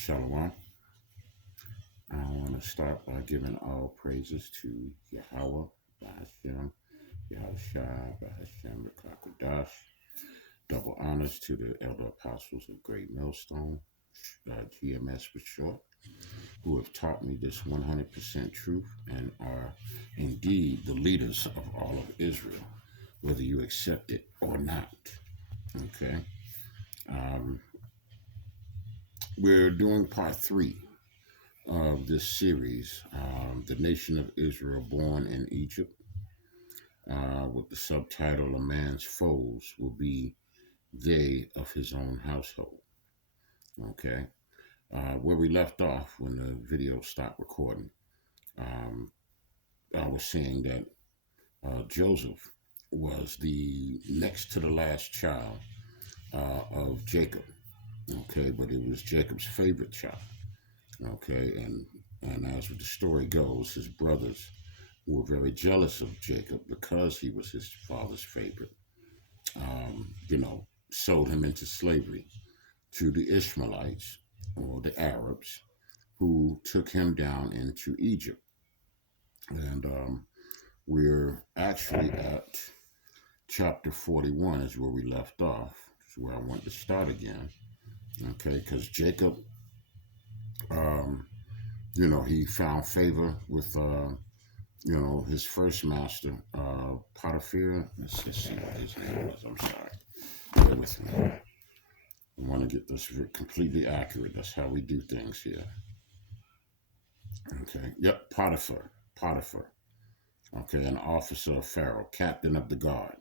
Shalom. I want to start by giving all praises to Yahweh, Bahashem, Yahushua, Bahashem, Rakakwadash. Double honors to the elder apostles of Great Millstone, GMS for short, who have taught me this 100% truth and are indeed the leaders of all of Israel, whether you accept it or not. Okay? We're doing part 3 of this series, The Nation of Israel Born in Egypt, with the subtitle, A Man's Foes Will Be They of His Own Household. Okay? Where we left off when the video stopped recording, I was saying that Joseph was the next to the last child of Jacob. Okay, but it was Jacob's favorite child. Okay, and as the story goes, his brothers were very jealous of Jacob because he was his father's favorite. Sold him into slavery to the Ishmaelites or the Arabs, who took him down into Egypt. And we're actually at chapter 41 is where we left off. Is where I want to start again. Okay, because Jacob, he found favor with, his first master, Pt3. Let's see what his name was. I'm sorry. Bear with me. I want to get this completely accurate. That's how we do things here. Okay. Yep, Potiphar. Okay, an officer of Pharaoh, captain of the guard.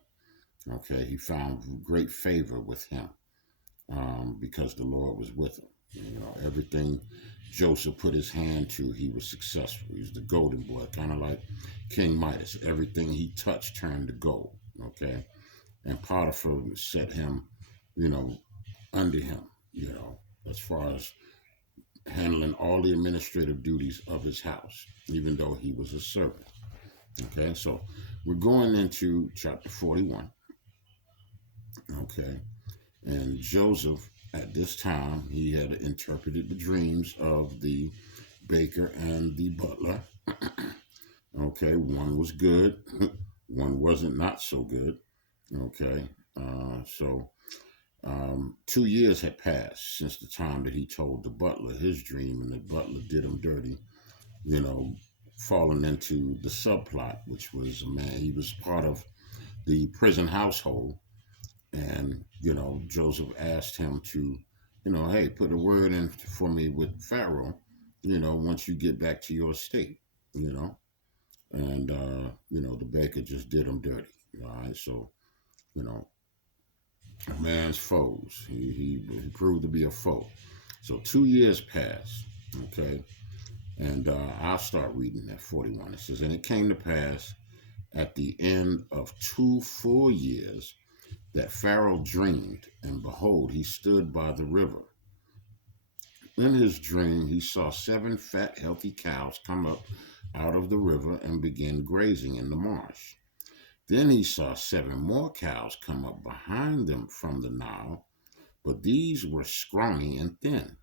Okay, he found great favor with him because the Lord was with him. Everything Joseph put his hand to, he was successful. He was the golden boy, kind of like King Midas. Everything he touched turned to gold. Okay, and Potiphar set him, under him. As far as handling all the administrative duties of his house, even though he was a servant. Okay, so we're going into chapter 41. Okay, and Joseph, at this time, he had interpreted the dreams of the baker and the butler. Okay, one was good, one wasn't not so good. Okay, so 2 years had passed since the time that he told the butler his dream, and the butler did him dirty, falling into the subplot, which was he was part of the prison household. And, Joseph asked him to, hey, put a word in for me with Pharaoh, once you get back to your state, And, the baker just did him dirty. All right. So, a man's foes. He proved to be a foe. So 2 years passed. Okay. And I'll start reading at 41. It says, and it came to pass at the end of 2 full years that Pharaoh dreamed, and behold, he stood by the river. In his dream, he saw 7 fat, healthy cows come up out of the river and begin grazing in the marsh. Then he saw 7 more cows come up behind them from the Nile, but these were scrawny and thin.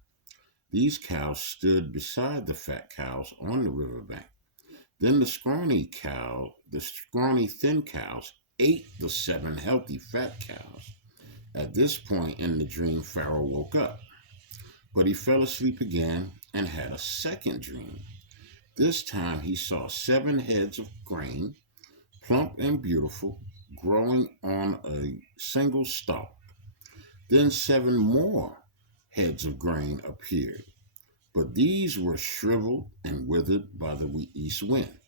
These cows stood beside the fat cows on the riverbank. Then the scrawny thin cows ate the 7 healthy fat cows. At this point in the dream, Pharaoh woke up, but he fell asleep again and had a second dream. This time he saw 7 heads of grain, plump and beautiful, growing on a single stalk. Then 7 more heads of grain appeared, but these were shriveled and withered by the east wind.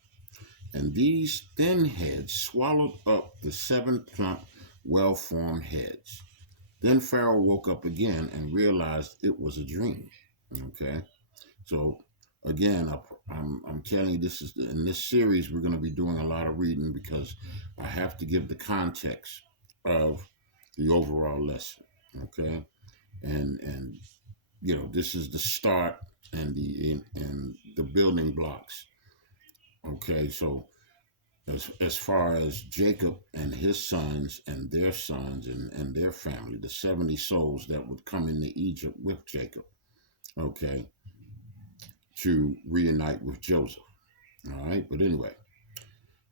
And these thin heads swallowed up the 7 plump, well-formed heads. Then Pharaoh woke up again and realized it was a dream. Okay, so again, I'm telling you, in this series we're going to be doing a lot of reading because I have to give the context of the overall lesson. Okay, and this is the start and the building blocks. Okay, so as far as Jacob and his sons and their sons and their family, the 70 souls that would come into Egypt with Jacob. okay, to reunite with Joseph. All right, but anyway, it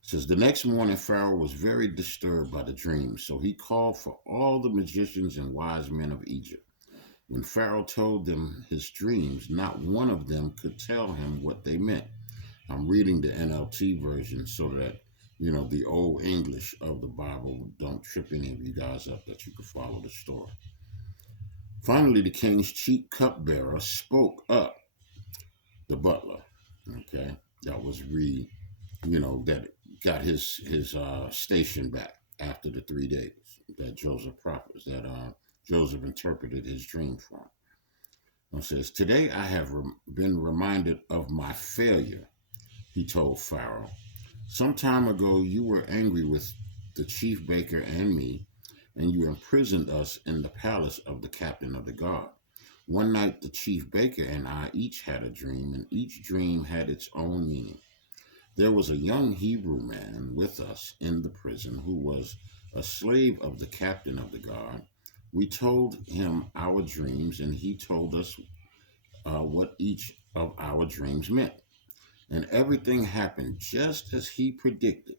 says the next morning Pharaoh was very disturbed by the dream, so he called for all the magicians and wise men of Egypt. When Pharaoh told them his dreams, not one of them could tell him what they meant. I'm reading the NLT version so that, the old English of the Bible don't trip any of you guys up, that you can follow the story. Finally, the king's chief cupbearer spoke up, the butler, okay, that was that got his station back after the 3 days that Joseph interpreted his dream for him. It says, today I have been reminded of my failure, he told Pharaoh. Some time ago, you were angry with the chief baker and me, and you imprisoned us in the palace of the captain of the guard. One night, the chief baker and I each had a dream, and each dream had its own meaning. There was a young Hebrew man with us in the prison who was a slave of the captain of the guard. We told him our dreams, and he told us what each of our dreams meant. And everything happened just as he predicted.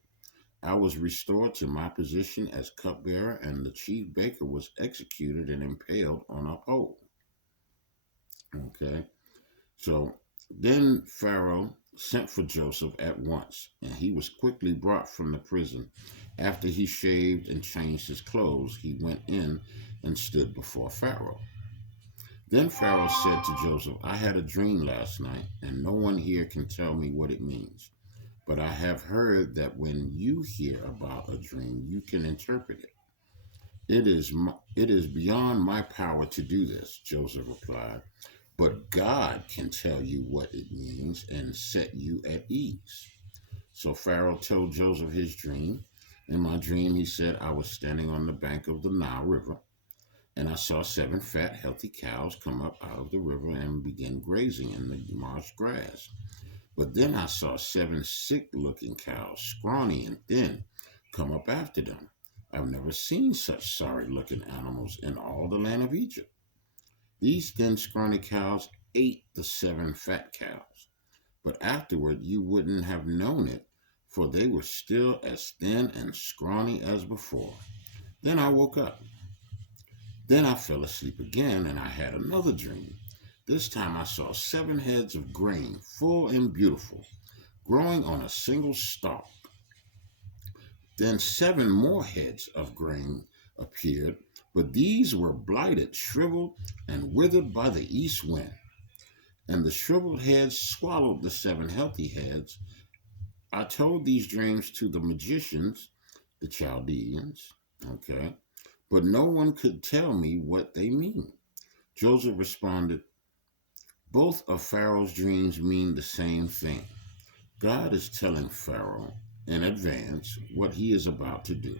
I was restored to my position as cupbearer, and the chief baker was executed and impaled on a pole. Okay, so then Pharaoh sent for Joseph at once, and he was quickly brought from the prison. After he shaved and changed his clothes, he went in and stood before Pharaoh. Then Pharaoh said to Joseph, I had a dream last night, and no one here can tell me what it means. But I have heard that when you hear about a dream, you can interpret it. It is beyond my power to do this, Joseph replied. But God can tell you what it means and set you at ease. So Pharaoh told Joseph his dream. In my dream, he said, I was standing on the bank of the Nile River, and I saw 7 fat, healthy cows come up out of the river and begin grazing in the marsh grass. But then I saw 7 sick-looking cows, scrawny and thin, come up after them. I've never seen such sorry-looking animals in all the land of Egypt. These thin, scrawny cows ate the 7 fat cows. But afterward you wouldn't have known it, for they were still as thin and scrawny as before. Then I woke up. Then I fell asleep again, and I had another dream. This time I saw 7 heads of grain, full and beautiful, growing on a single stalk. Then 7 more heads of grain appeared, but these were blighted, shriveled, and withered by the east wind. And the shriveled heads swallowed the 7 healthy heads. I told these dreams to the magicians, the Chaldeans, okay, but no one could tell me what they mean. Joseph responded, both of Pharaoh's dreams mean the same thing. God is telling Pharaoh in advance what he is about to do.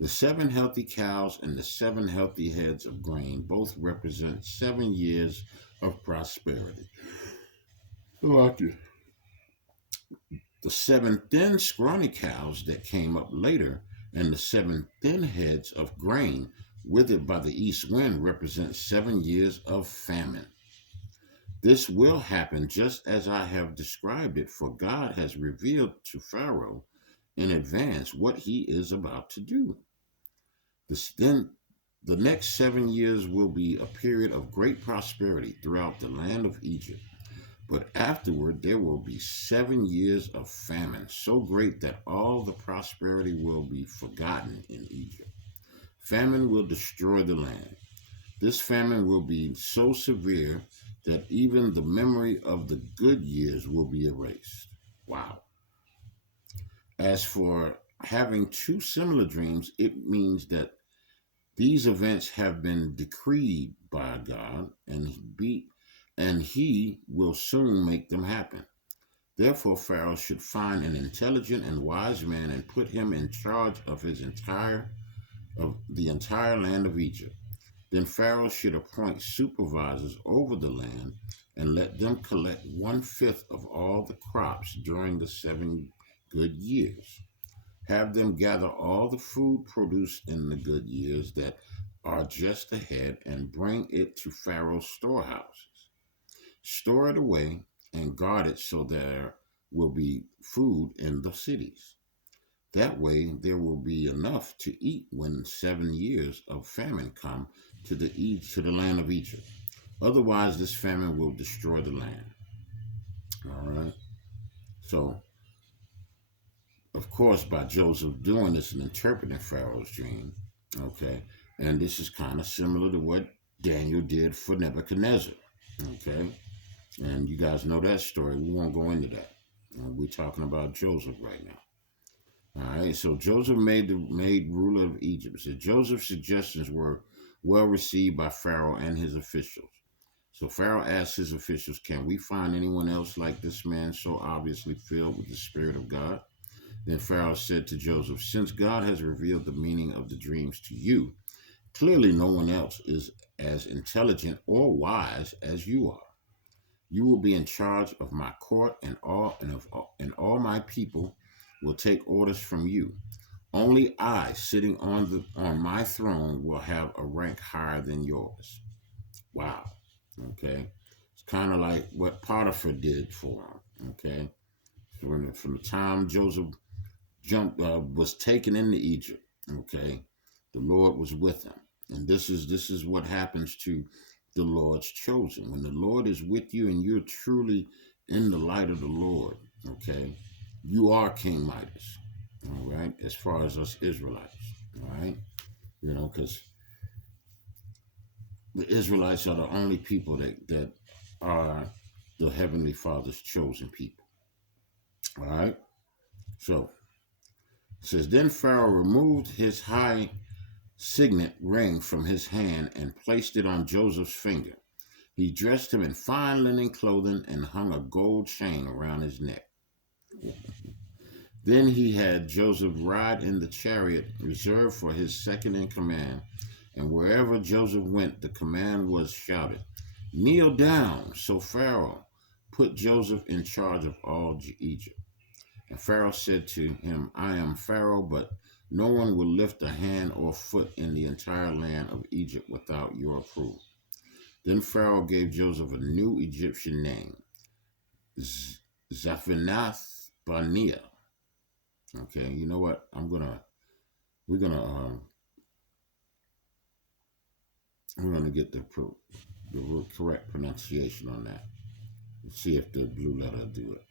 The 7 healthy cows and the 7 healthy heads of grain both represent 7 years of prosperity. The 7 thin, scrawny cows that came up later and the 7 thin heads of grain withered by the east wind represent 7 years of famine. This will happen just as I have described it, for God has revealed to Pharaoh in advance what he is about to do. The next 7 years will be a period of great prosperity throughout the land of Egypt. But afterward, there will be 7 years of famine, so great that all the prosperity will be forgotten in Egypt. Famine will destroy the land. This famine will be so severe that even the memory of the good years will be erased. Wow. As for having 2 similar dreams, it means that these events have been decreed by God, and he will soon make them happen. Therefore, Pharaoh should find an intelligent and wise man and put him in charge of the entire land of Egypt. Then Pharaoh should appoint supervisors over the land and let them collect 1/5 of all the crops during the 7 good years. Have them gather all the food produced in the good years that are just ahead and bring it to Pharaoh's storehouses. Store it away and guard it so there will be food in the cities. That way there will be enough to eat when 7 years of famine come to the land of Egypt. Otherwise, this famine will destroy the land. All right. So, of course, by Joseph doing this and interpreting Pharaoh's dream, okay, and this is kind of similar to what Daniel did for Nebuchadnezzar, okay, and you guys know that story. We won't go into that. We're talking about Joseph right now. All right, so Joseph made ruler of Egypt. So Joseph's suggestions were well received by Pharaoh and his officials. So Pharaoh asked his officials, "Can we find anyone else like this man, so obviously filled with the Spirit of God?" Then Pharaoh said to Joseph, "Since God has revealed the meaning of the dreams to you, clearly no one else is as intelligent or wise as you are. You will be in charge of my court, and all my people will take orders from you. Only I, sitting on my throne, will have a rank higher than yours." Wow. Okay. It's kind of like what Potiphar did for him. Okay. So from the time Joseph was taken into Egypt, okay, the Lord was with him. And this is what happens to the Lord's chosen. When the Lord is with you and you're truly in the light of the Lord, okay, you are King Midas. All right, as far as us Israelites. All right. Because the Israelites are the only people that are the Heavenly Father's chosen people. All right. So it says, then Pharaoh removed his high signet ring from his hand and placed it on Joseph's finger. He dressed him in fine linen clothing and hung a gold chain around his neck. Then he had Joseph ride in the chariot reserved for his second in command, and wherever Joseph went, the command was shouted, "Kneel down." So Pharaoh put Joseph in charge of all Egypt. And Pharaoh said to him, "I am Pharaoh, but no one will lift a hand or foot in the entire land of Egypt without your approval." Then Pharaoh gave Joseph a new Egyptian name, Zaphanath Paneah. Okay, you know what? We're gonna get the correct pronunciation on that. Let's see if the blue letter will do it.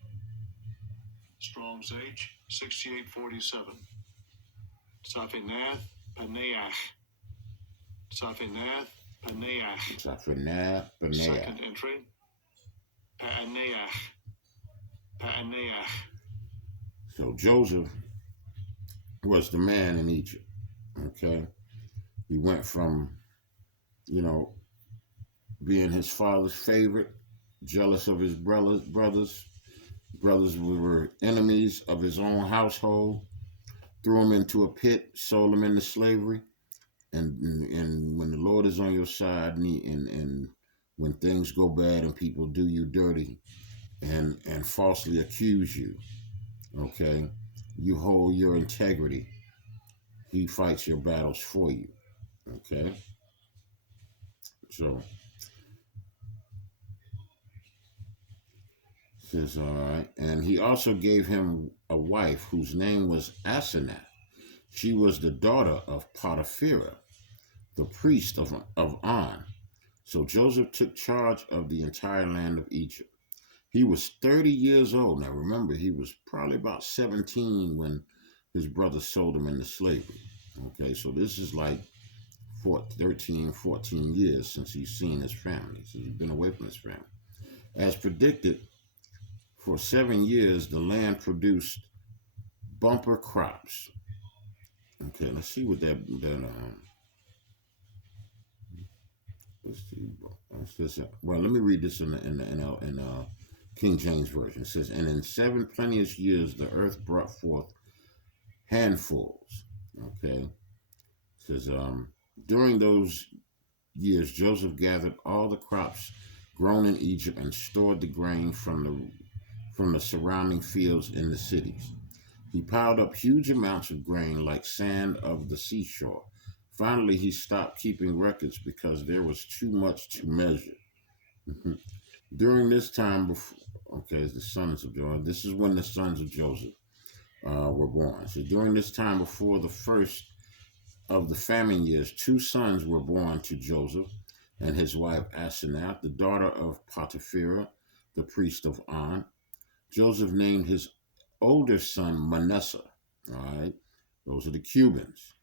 Strong's H 6847. Zaphanath Paneah. Zaphanath Paneah. Zaphanath Paneah. Second entry. Paneah. Paneah. So Joseph was the man in Egypt. Okay, he went from, being his father's favorite, jealous of his brothers. Brothers were enemies of his own household. Threw him into a pit, sold him into slavery. And when the Lord is on your side, and when things go bad and people do you dirty and falsely accuse you, okay, you hold your integrity. He fights your battles for you. Okay? So, says, all right. And he also gave him a wife whose name was Asenath. She was the daughter of Potiphar, the priest of On. So Joseph took charge of the entire land of Egypt. He was 30 years old. Now remember, he was probably about 17 when his brother sold him into slavery. Okay, so this is like 13, 14 years since he's seen his family. So he's been away from his family. As predicted, for 7 years, the land produced bumper crops. Okay, let's see what let's see. Well, let me read this in King James Version. It says, "And in 7 plenteous years, the earth brought forth handfuls." Okay. It says, during those years, Joseph gathered all the crops grown in Egypt and stored the grain from the surrounding fields in the cities. He piled up huge amounts of grain like sand of the seashore. Finally, he stopped keeping records because there was too much to measure. During this time before, okay, the sons of Joseph. This is when the sons of Joseph were born. So during this time before the first of the famine years, two sons were born to Joseph and his wife Asenath, the daughter of Potipharah, the priest of On. Joseph named his older son Manasseh. All right, those are the Cubans.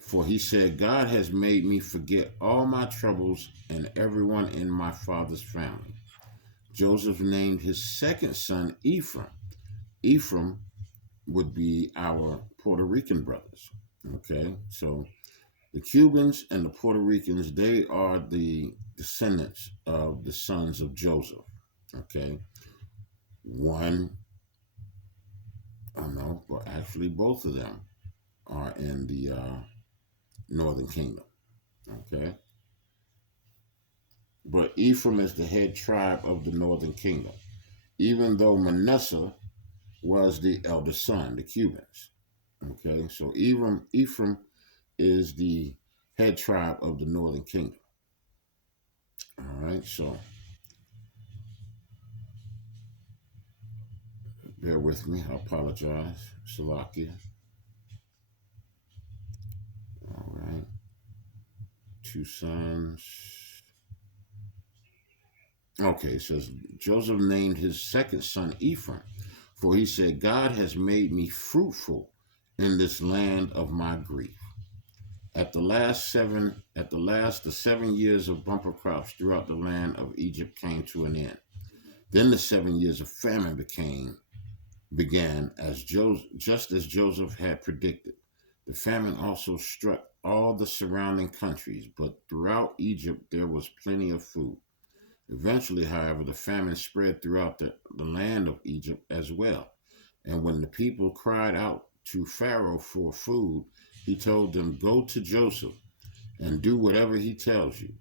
For he said, God has made me forget all my troubles and everyone in my father's family. Joseph named his second son Ephraim. Ephraim would be our Puerto Rican brothers. Okay, so the Cubans and the Puerto Ricans, they are the descendants of the sons of Joseph. Okay, one, I don't know, but actually both of them are in the Northern Kingdom. Okay, but Ephraim is the head tribe of the Northern Kingdom, even though Manasseh was the elder son, the Cubans. Okay, so Ephraim is the head tribe of the Northern Kingdom. All right, so bear with me. I apologize. Salakia. All right. Two sons. Okay, it says Joseph named his second son Ephraim, for he said, God has made me fruitful in this land of my grief. The 7 years of bumper crops throughout the land of Egypt came to an end. Then the 7 years of famine began just as Joseph had predicted. The famine also struck all the surrounding countries, but throughout Egypt there was plenty of food. Eventually, however, the famine spread throughout the land of Egypt as well. And when the people cried out to Pharaoh for food, he told them, go to Joseph and do whatever he tells you.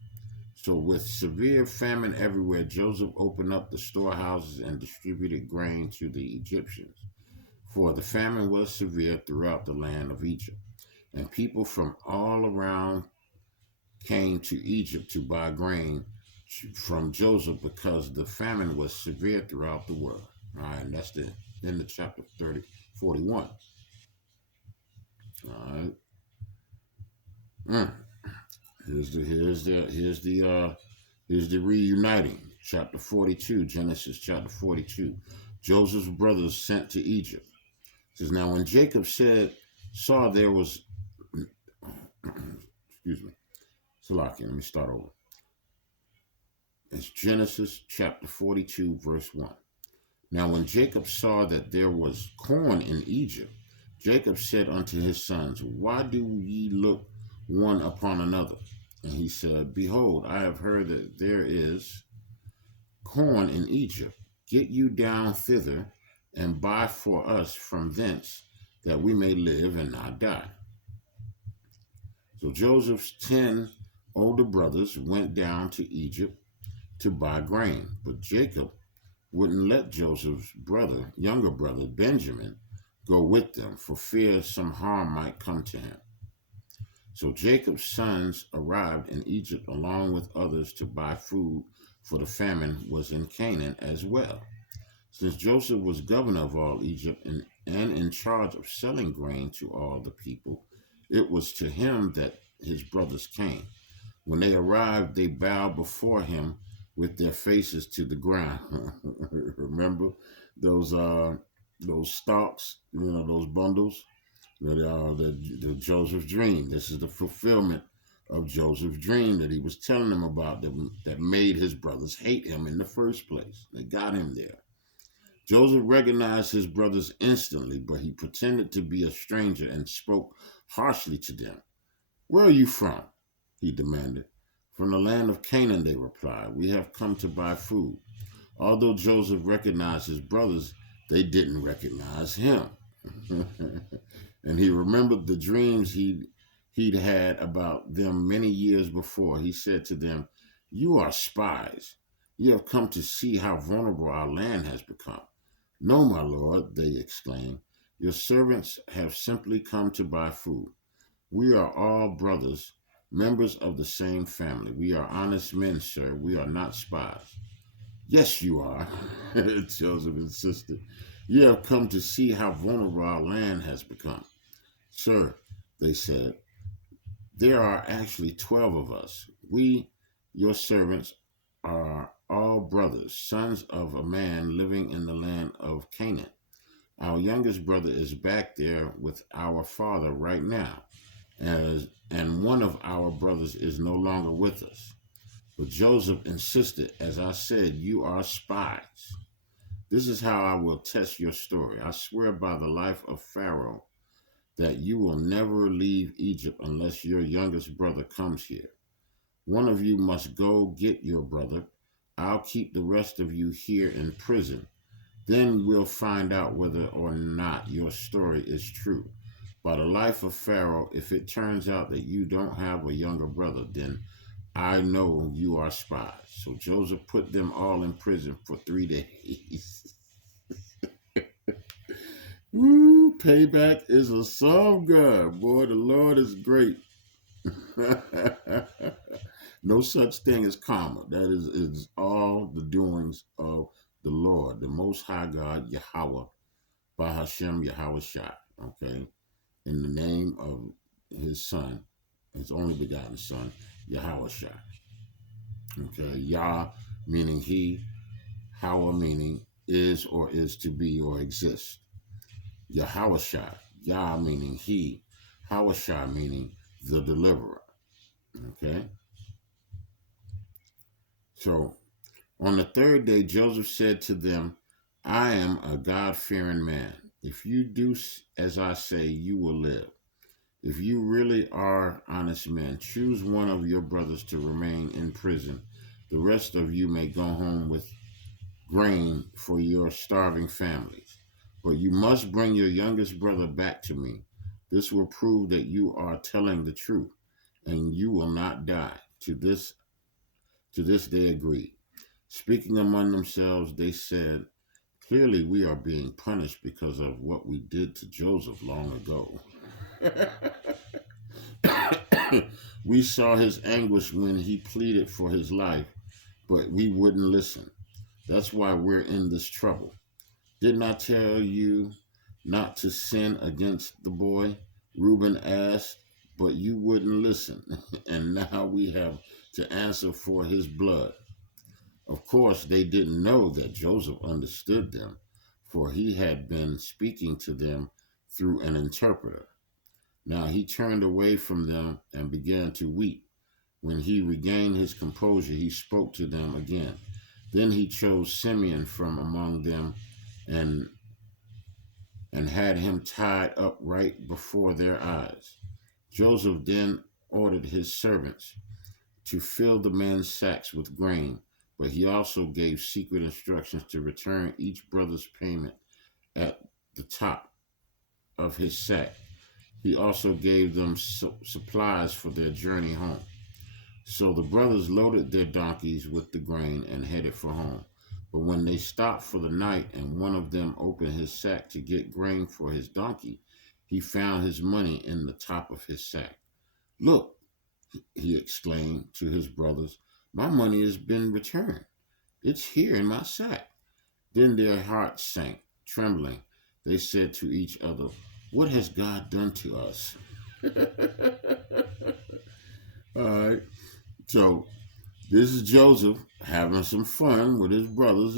So with severe famine everywhere, Joseph opened up the storehouses and distributed grain to the Egyptians. For the famine was severe throughout the land of Egypt, and people from all around came to Egypt to buy grain from Joseph because the famine was severe throughout the world. All right, and that's the end of chapter 41. All right. Here's the reuniting. Chapter 42, Genesis chapter 42. Joseph's brothers sent to Egypt. It says, now when Jacob saw there was, excuse me, Salaki, let me start over. It's Genesis chapter 42, verse 1. Now when Jacob saw that there was corn in Egypt, Jacob said unto his sons, why do ye look one upon another? And he said, behold, I have heard that there is corn in Egypt. Get you down thither and buy for us from thence, that we may live and not die. So Joseph's 10 older brothers went down to Egypt to buy grain, but Jacob wouldn't let Joseph's younger brother, Benjamin, go with them for fear some harm might come to him. So Jacob's sons arrived in Egypt along with others to buy food, for the famine was in Canaan as well. Since Joseph was governor of all Egypt and in charge of selling grain to all the people, it was to him that his brothers came. When they arrived, they bowed before him with their faces to the ground. Remember those stalks, those bundles? The Joseph's dream. This is the fulfillment of Joseph's dream that he was telling them about that made his brothers hate him in the first place. They got him there. Joseph recognized his brothers instantly, but he pretended to be a stranger and spoke harshly to them. Where are you from? He demanded. From the land of Canaan, they replied. We have come to buy food. Although Joseph recognized his brothers, they didn't recognize him. And he remembered the dreams he'd had about them many years before. He said to them, you are spies. You have come to see how vulnerable our land has become. No, my lord, they exclaimed. Your servants have simply come to buy food. We are all brothers, members of the same family. We are honest men, sir. We are not spies. Yes, you are, Joseph insisted. You have come to see how vulnerable our land has become. Sir, they said, there are actually 12 of us. We, your servants, are all brothers, sons of a man living in the land of Canaan. Our youngest brother is back there with our father right now, and one of our brothers is no longer with us. But Joseph insisted, as I said, you are spies. This is how I will test your story. I swear by the life of Pharaoh that you will never leave Egypt unless your youngest brother comes here. One of you must go get your brother. I'll keep the rest of you here in prison. Then we'll find out whether or not your story is true. By the life of Pharaoh, if it turns out that you don't have a younger brother, then I know you are spies. So Joseph put them all in prison for 3 days. Woo, payback is a song gun. Boy, the Lord is great. No such thing as karma. That is all the doings of the Lord, the Most High God, Yahweh, Bahashem Yahweh Shai. Okay, in the name of His Son, His only begotten Son, Yahweh Shai. Okay, Yah meaning He, Hawa meaning is or is to be or exist. Yahweh Shai, Yah meaning He, Hawa Shai meaning the deliverer. Okay, so on the third day, Joseph said to them, I am a God-fearing man. If you do as I say, you will live. If you really are honest men, choose one of your brothers to remain in prison. The rest of you may go home with grain for your starving families. But you must bring your youngest brother back to me. This will prove that you are telling the truth, and you will not die. To this they agreed. Speaking among themselves, they said, clearly we are being punished because of what we did to Joseph long ago. We saw his anguish when he pleaded for his life, but we wouldn't listen. That's why we're in this trouble. Didn't I tell you not to sin against the boy? Reuben asked, but you wouldn't listen. And now we have to answer for his blood. Of course, they didn't know that Joseph understood them, for he had been speaking to them through an interpreter. Now he turned away from them and began to weep. When he regained his composure, he spoke to them again. Then he chose Simeon from among them and had him tied up right before their eyes. Joseph then ordered his servants to fill the men's sacks with grain, but he also gave secret instructions to return each brother's payment at the top of his sack. He also gave them supplies for their journey home. So the brothers loaded their donkeys with the grain and headed for home. But when they stopped for the night and one of them opened his sack to get grain for his donkey, he found his money in the top of his sack. Look, he exclaimed to his brothers, my money has been returned. It's here in my sack. Then their hearts sank, trembling. They said to each other, what has God done to us? All right. So this is Joseph having some fun with his brothers.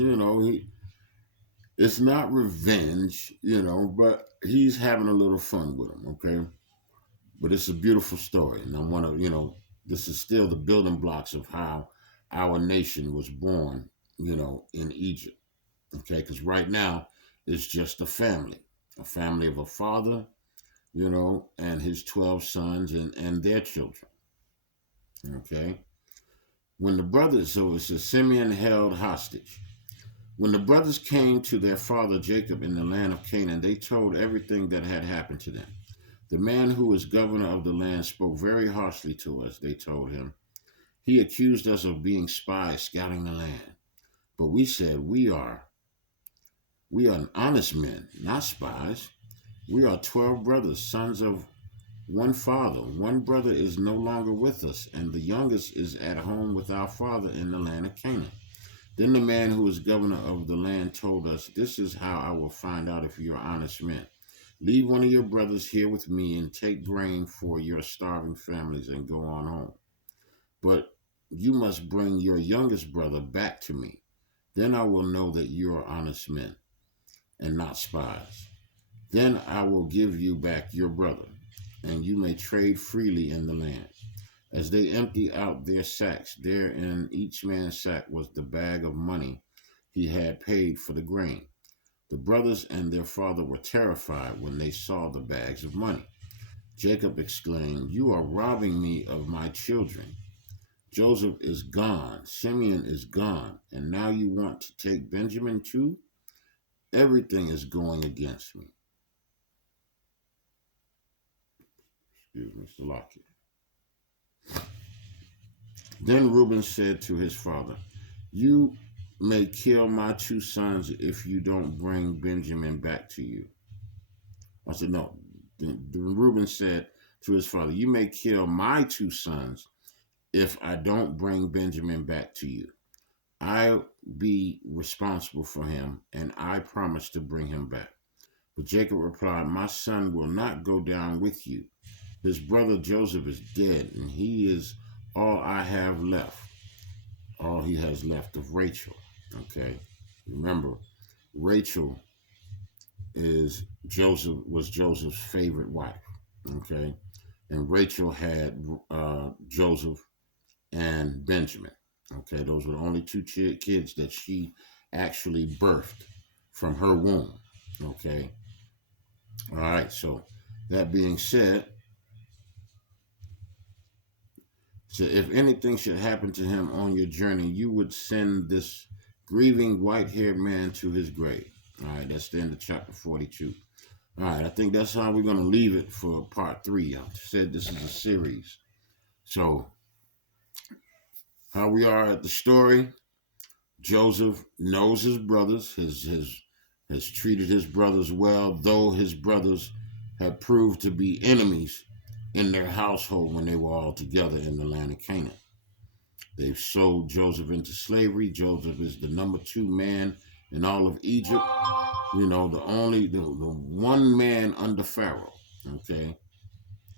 It's not revenge, but he's having a little fun with them, okay? But it's a beautiful story. And I want to, this is still the building blocks of how our nation was born, in Egypt, okay? Because right now, it's just a family of a father, and his 12 sons and their children, okay? So it says Simeon held hostage. When the brothers came to their father Jacob in the land of Canaan, they told everything that had happened to them. The man who was governor of the land spoke very harshly to us, they told him. He accused us of being spies scouting the land. But we said, we are honest men, not spies. We are 12 brothers, sons of one father. One brother is no longer with us, and the youngest is at home with our father in the land of Canaan. Then the man who was governor of the land told us, "This is how I will find out if you are honest men. Leave one of your brothers here with me and take grain for your starving families and go on home. But you must bring your youngest brother back to me. Then I will know that you are honest men and not spies. Then I will give you back your brother, and you may trade freely in the land." As they emptied out their sacks, there in each man's sack was the bag of money he had paid for the grain. The brothers and their father were terrified when they saw the bags of money. Jacob exclaimed, "You are robbing me of my children. Joseph is gone, Simeon is gone, and now you want to take Benjamin too? Everything is going against me." Excuse me, Salakia. Then Reuben said to his father, "You may kill my two sons if you don't bring Benjamin back to you." I said, no. Then Reuben said to his father, "You may kill my two sons if I don't bring Benjamin back to you. I'll be responsible for him, and I promise to bring him back." But Jacob replied, "My son will not go down with you. His brother Joseph is dead, and he is all I have left, all he has left of Rachel." Okay, remember, Rachel was Joseph's favorite wife. Okay, and Rachel had Joseph and Benjamin. Okay, those were the only two kids that she actually birthed from her womb. Okay, all right. So that being said, so if anything should happen to him on your journey, you would send this grieving white-haired man to his grave. All right, that's the end of chapter 42. All right, I think that's how we're going to leave it for part 3. I said this is a series. So, how we are at the story, Joseph knows his brothers, has treated his brothers well, though his brothers had proved to be enemies in their household when they were all together in the land of Canaan. They've sold Joseph into slavery. Joseph is the number 2 man in all of Egypt. You know, the one man under Pharaoh. Okay.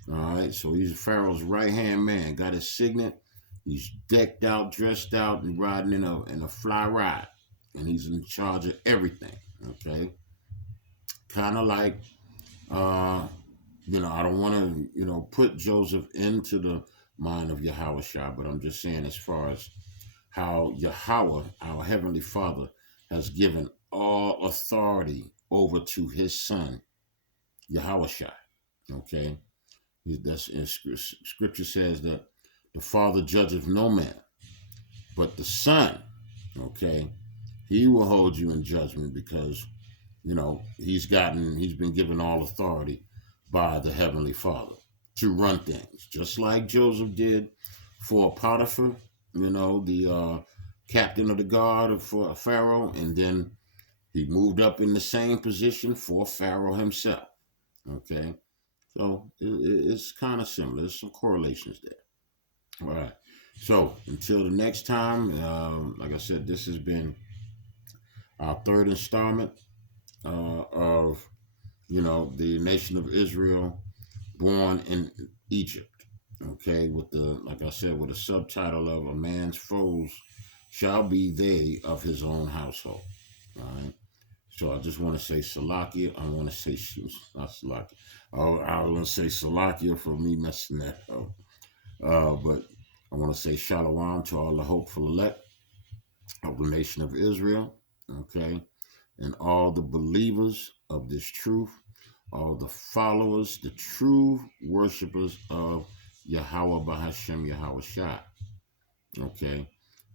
All right. So he's Pharaoh's right-hand man. Got his signet. He's decked out, dressed out, and riding in a fly ride. And he's in charge of everything. Okay. Kind of like, I don't want to, put Joseph into the mind of Yahushua, but I'm just saying as far as how Yahweh, our Heavenly Father, has given all authority over to his son, Yahushua. Okay? That's in Scripture says that the Father judgeth no man, but the Son, okay, he will hold you in judgment because, he's been given all authority by the Heavenly Father to run things, just like Joseph did for Potiphar, the captain of the guard for Pharaoh, and then he moved up in the same position for Pharaoh himself. Okay, so it's kind of similar. There's some correlations there. All right. So until the next time, like I said, this has been our 3rd installment of the nation of Israel born in Egypt. Okay, like I said, with a subtitle of "A Man's Foes Shall Be They of His Own Household." All right. So I just want to say Salakia. I want to say not Salakia. I want to say Salakia for me messing that up. But I want to say Shalom to all the hopeful elect of the nation of Israel. Okay, and all the believers of this truth, all the followers, the true worshipers of Yahweh Bahashem Yahweh Shai. Okay.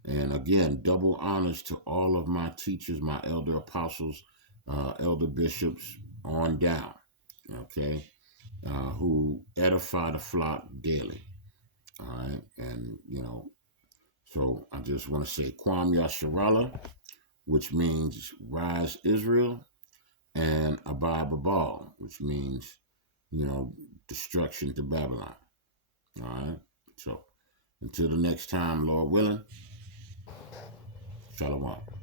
And again, double honors to all of my teachers, my elder apostles, elder bishops on down. Okay. Who edify the flock daily. All right. And, so I just want to say Kwam Yasharallah, which means rise Israel, and Abba Babal, which means, destruction to Babylon. All right. So until the next time, Lord willing, Shalom.